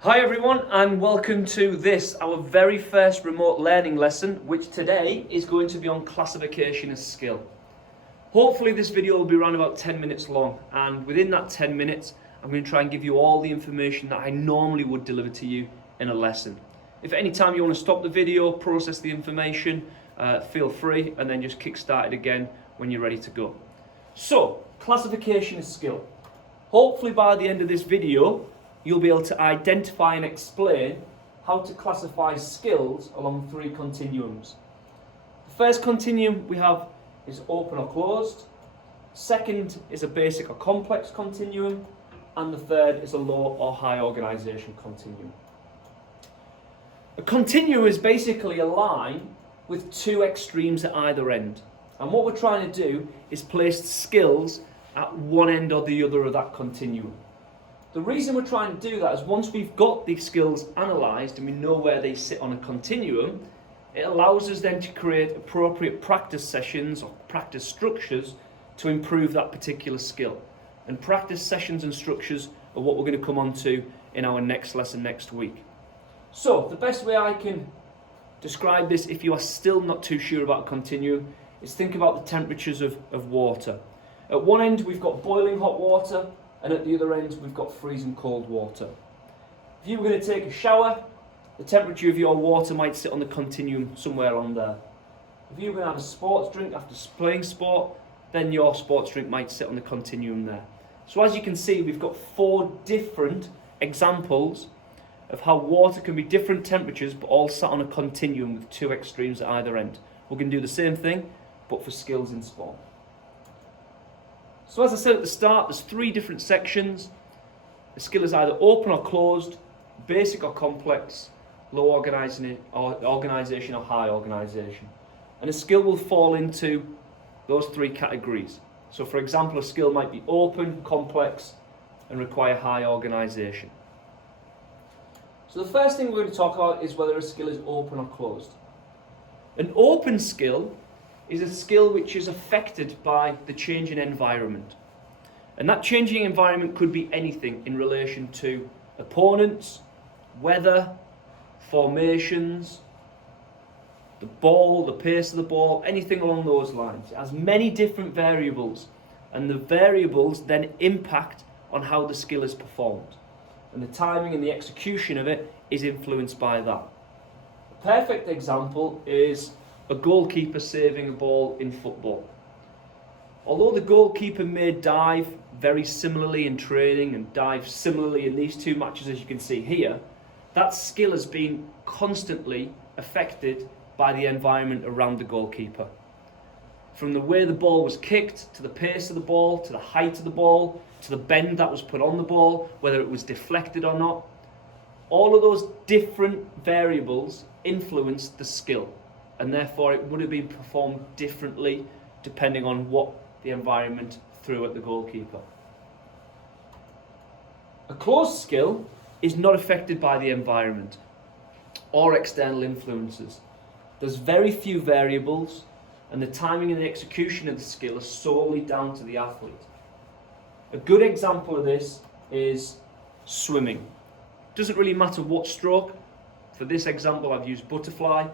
Hi everyone, and welcome to this, our very first remote learning lesson, which today is going to be on classification as skill. Hopefully this video will be around about 10 minutes long, and within that 10 minutes I'm going to try and give you all the information that I normally would deliver to you in a lesson. If at any time you want to stop the video, process the information, feel free, and then just kickstart it again when you're ready to go. So, classification as skill. Hopefully by the end of this video you'll be able to identify and explain how to classify skills along three continuums. The first continuum we have is open or closed. Second is a basic or complex continuum. And the third is a low or high organisation continuum. A continuum is basically a line with two extremes at either end. And what we're trying to do is place skills at one end or the other of that continuum. The reason we're trying to do that is once we've got these skills analysed and we know where they sit on a continuum, it allows us then to create appropriate practice sessions or practice structures to improve that particular skill. And practice sessions and structures are what we're going to come on to in our next lesson next week. So the best way I can describe this, if you are still not too sure about a continuum, is think about the temperatures of water. At one end we've got boiling hot water, and at the other end we've got freezing cold water. If you were going to take a shower, the temperature of your water might sit on the continuum somewhere on there. If you were going to have a sports drink after playing sport, then your sports drink might sit on the continuum there. So as you can see, we've got four different examples of how water can be different temperatures but all sat on a continuum with two extremes at either end. We're going to do the same thing but for skills in sport. So as I said at the start, there's three different sections. The skill is either open or closed, basic or complex, low organisation or high organisation. And a skill will fall into those three categories. So for example, a skill might be open, complex, and require high organisation. So the first thing we're going to talk about is whether a skill is open or closed. An open skill is a skill which is affected by the changing environment. And that changing environment could be anything in relation to opponents, weather, formations, the ball, the pace of the ball, anything along those lines. It has many different variables, and the variables then impact on how the skill is performed. And the timing and the execution of it is influenced by that. A perfect example is a goalkeeper saving a ball in football. Although the goalkeeper may dive very similarly in training and dive similarly in these two matches as you can see here, that skill has been constantly affected by the environment around the goalkeeper. From the way the ball was kicked, to the pace of the ball, to the height of the ball, to the bend that was put on the ball, whether it was deflected or not, all of those different variables influenced the skill. And therefore it would have been performed differently depending on what the environment threw at the goalkeeper. A closed skill is not affected by the environment or external influences. There's very few variables, and the timing and the execution of the skill is solely down to the athlete. A good example of this is swimming. It doesn't really matter what stroke. For this example I've used butterfly.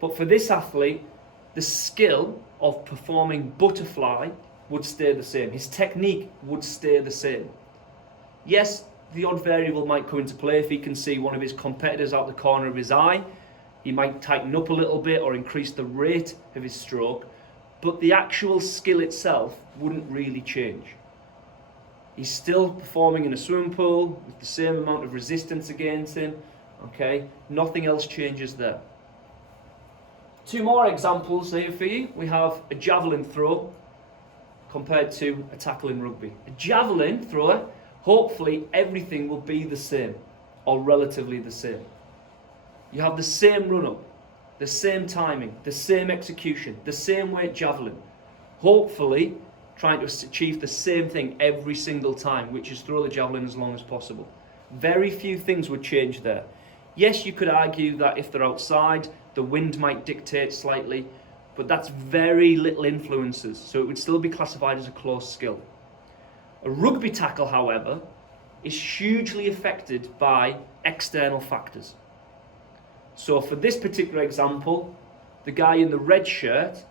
But for this athlete, the skill of performing butterfly would stay the same. His technique would stay the same. Yes, the odd variable might come into play. If he can see one of his competitors out the corner of his eye, he might tighten up a little bit or increase the rate of his stroke, but the actual skill itself wouldn't really change. He's still performing in a swimming pool with the same amount of resistance against him. Okay, nothing else changes there. Two more examples here for you. We have a javelin throw compared to a tackle in rugby. A javelin thrower, hopefully everything will be the same or relatively the same. You have the same run-up, the same timing, the same execution, the same weight javelin. Hopefully trying to achieve the same thing every single time, which is throw the javelin as long as possible. Very few things would change there. Yes, you could argue that if they're outside, the wind might dictate slightly, but that's very little influences, so it would still be classified as a close skill. A rugby tackle, however, is hugely affected by external factors. So for this particular example, the guy in the red shirt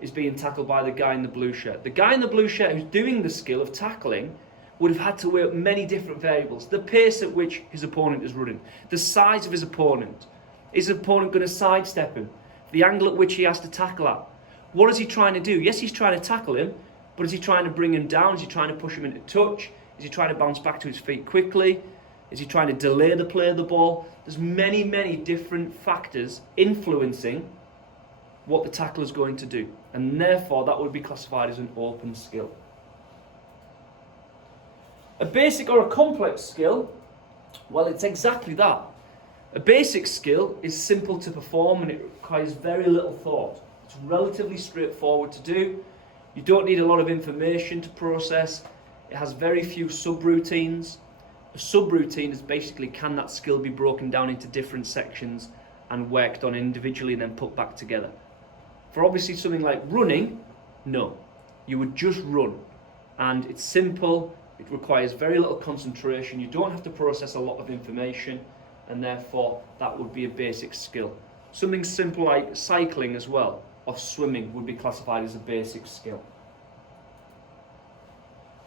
is being tackled by the guy in the blue shirt. The guy in the blue shirt who's doing the skill of tackling would have had to weigh up many different variables. The pace at which his opponent is running, the size of his opponent. Is his opponent going to sidestep him? The angle at which he has to tackle at. What is he trying to do? Yes, he's trying to tackle him, but is he trying to bring him down? Is he trying to push him into touch? Is he trying to bounce back to his feet quickly? Is he trying to delay the play of the ball? There's many, many different factors influencing what the tackler is going to do. And therefore, that would be classified as an open skill. A basic or a complex skill, well, it's exactly that. A basic skill is simple to perform and it requires very little thought. It's relatively straightforward to do. You don't need a lot of information to process. It has very few subroutines. A subroutine is basically, can that skill be broken down into different sections and worked on individually and then put back together? For obviously something like running, no. You would just run. And it's simple, it requires very little concentration, you don't have to process a lot of information, and therefore that would be a basic skill. Something simple like cycling as well, or swimming, would be classified as a basic skill.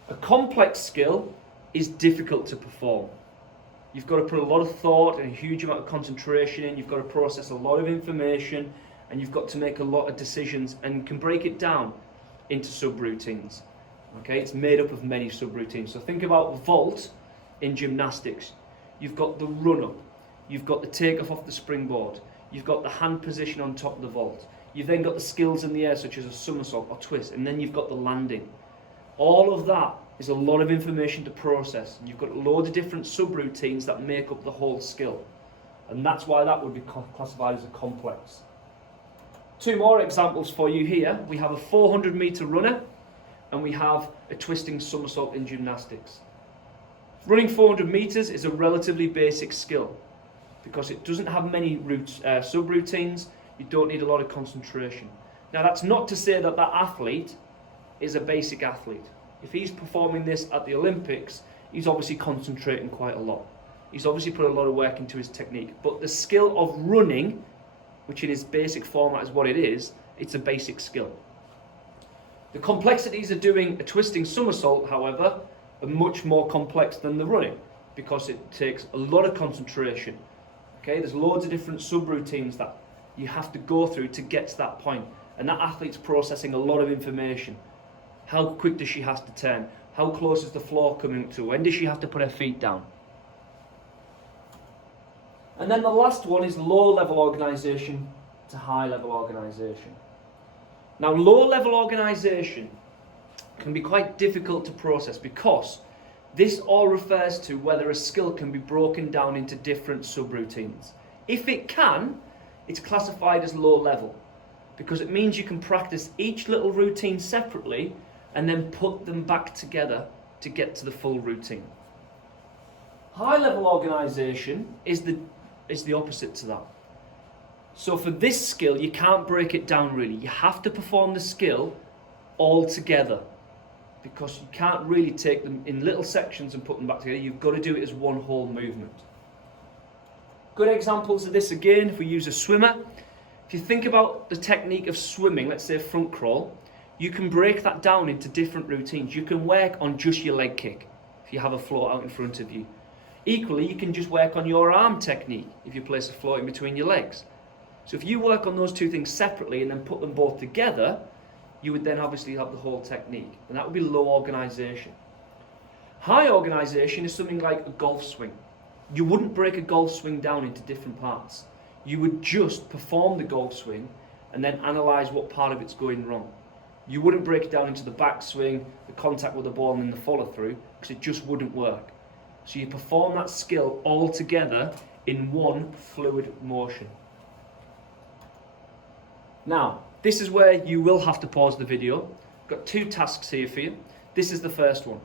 A complex skill is difficult to perform. You've got to put a lot of thought and a huge amount of concentration in, you've got to process a lot of information, and you've got to make a lot of decisions, and you can break it down into subroutines. Okay, it's made up of many subroutines. So think about vault in gymnastics. You've got the run-up, you've got the take-off off the springboard, you've got the hand position on top of the vault, you've then got the skills in the air such as a somersault or twist, and then you've got the landing. All of that is a lot of information to process, and you've got loads of different subroutines that make up the whole skill, and that's why that would be classified as a complex. Two more examples for you here. We have a 400-meter runner and we have a twisting somersault in gymnastics. Running 400 meters is a relatively basic skill because it doesn't have many subroutines. You don't need a lot of concentration. Now that's not to say that that athlete is a basic athlete. If he's performing this at the Olympics, he's obviously concentrating quite a lot. He's obviously put a lot of work into his technique. But the skill of running, which in its basic format is what it is, it's a basic skill. The complexities of doing a twisting somersault, however, are much more complex than the running because it takes a lot of concentration. Okay, there's loads of different subroutines that you have to go through to get to that point, and that athlete's processing a lot of information. How quick does she have to turn? How close is the floor coming to? When does she have to put her feet down? And then the last one is low-level organisation to high-level organisation. Now, low-level organisation can be quite difficult to process because this all refers to whether a skill can be broken down into different subroutines. If it can, it's classified as low-level because it means you can practice each little routine separately and then put them back together to get to the full routine. High-level organisation is the opposite to that. So for this skill, you can't break it down really. You have to perform the skill all together because you can't really take them in little sections and put them back together. You've got to do it as one whole movement. Good examples of this again, if we use a swimmer. If you think about the technique of swimming, let's say front crawl, you can break that down into different routines. You can work on just your leg kick if you have a float out in front of you. Equally, you can just work on your arm technique if you place a float in between your legs. So if you work on those two things separately and then put them both together, you would then obviously have the whole technique. And that would be low organisation. High organisation is something like a golf swing. You wouldn't break a golf swing down into different parts. You would just perform the golf swing and then analyse what part of it's going wrong. You wouldn't break it down into the backswing, the contact with the ball and then the follow through, because it just wouldn't work. So you perform that skill all together in one fluid motion. Now, this is where you will have to pause the video. I've got two tasks here for you. This is the first one.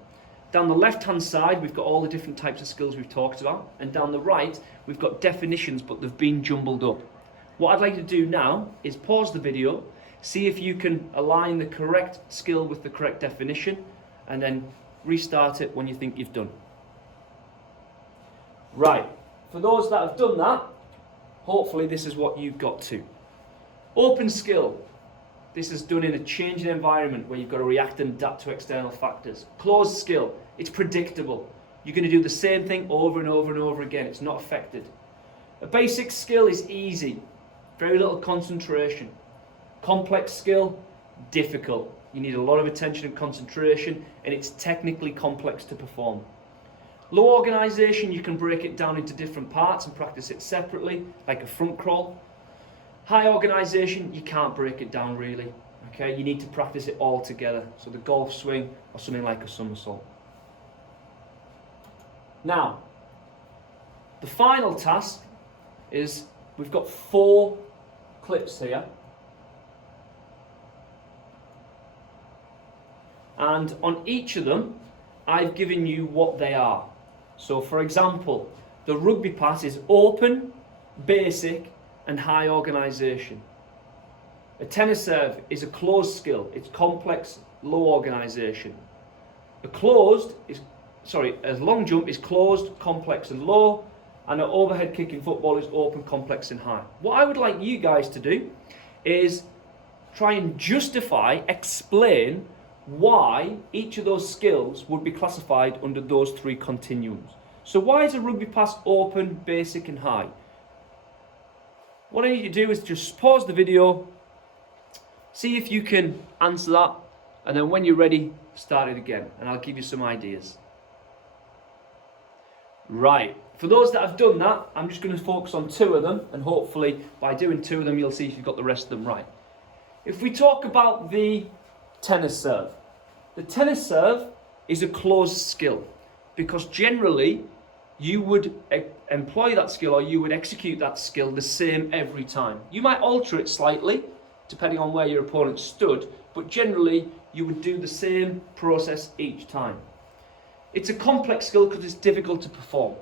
Down the left-hand side, we've got all the different types of skills we've talked about. And down the right, we've got definitions, but they've been jumbled up. What I'd like to do now is pause the video, see if you can align the correct skill with the correct definition, and then restart it when you think you've done. Right, for those that have done that, hopefully this is what you've got too. Open skill. This is done in a changing environment where you've got to react and adapt to external factors. Closed skill. It's predictable. You're going to do the same thing over and over and over again. It's not affected. A basic skill is easy. Very little concentration. Complex skill, difficult. You need a lot of attention and concentration, and it's technically complex to perform. Low organisation, you can break it down into different parts and practice it separately, like a front crawl. High organisation, you can't break it down really. Okay, you need to practice it all together. So the golf swing or something like a somersault. Now, the final task is we've got 4 clips here. And on each of them, I've given you what they are. So for example, the rugby pass is open, basic, and high organisation. A tennis serve is a closed skill. It's complex, low organisation. A long jump is closed, complex, and low. And an overhead kick in football is open, complex, and high. What I would like you guys to do is try and justify, explain why each of those skills would be classified under those 3 continuums. So why is a rugby pass open, basic, and high? What I need you to do is just pause the video, see if you can answer that, and then when you're ready, start it again, and I'll give you some ideas. Right, for those that have done that, I'm just going to focus on 2 of them, and hopefully by doing 2 of them, you'll see if you've got the rest of them right. If we talk about the tennis serve, the tennis serve is a closed skill, because generally you would employ that skill or you would execute that skill the same every time. You might alter it slightly depending on where your opponent stood, but generally you would do the same process each time. It's a complex skill because it's difficult to perform.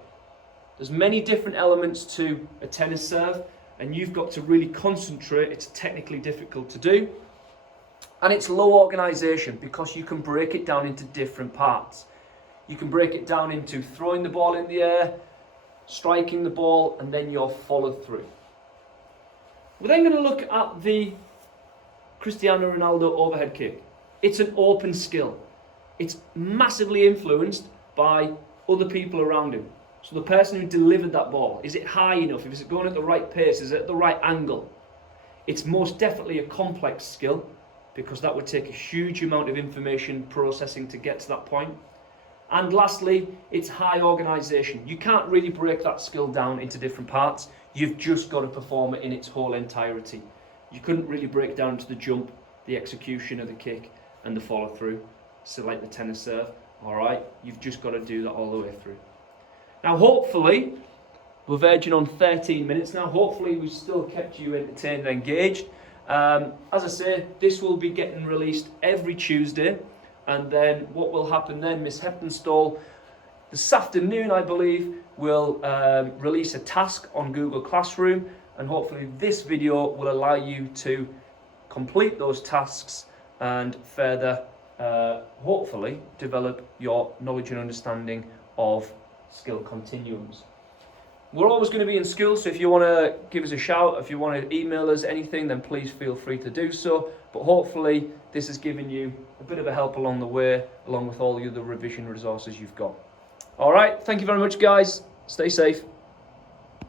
There's many different elements to a tennis serve, and you've got to really concentrate. It's technically difficult to do. And it's low organisation because you can break it down into different parts. You can break it down into throwing the ball in the air, striking the ball, and then your follow through. We're then going to look at the Cristiano Ronaldo overhead kick. It's an open skill. It's massively influenced by other people around him. So the person who delivered that ball, is it high enough? Is it going at the right pace? Is it at the right angle? It's most definitely a complex skill because that would take a huge amount of information processing to get to that point. And lastly, it's high organisation. You can't really break that skill down into different parts. You've just got to perform it in its whole entirety. You couldn't really break down to the jump, the execution of the kick, and the follow through. So like the tennis serve, all right, you've just got to do that all the way through. Now, hopefully, we're verging on 13 minutes now. Hopefully, we've still kept you entertained and engaged. As I say, this will be getting released every Tuesday. And then what will happen then, Miss Heptonstall, this afternoon, I believe, will release a task on Google Classroom. And hopefully this video will allow you to complete those tasks and further, hopefully, develop your knowledge and understanding of skill continuums. We're always going to be in school, so if you want to give us a shout, if you want to email us anything, then please feel free to do so. But hopefully this has given you a bit of a help along the way, along with all the other revision resources you've got. All right, thank you very much, guys. Stay safe.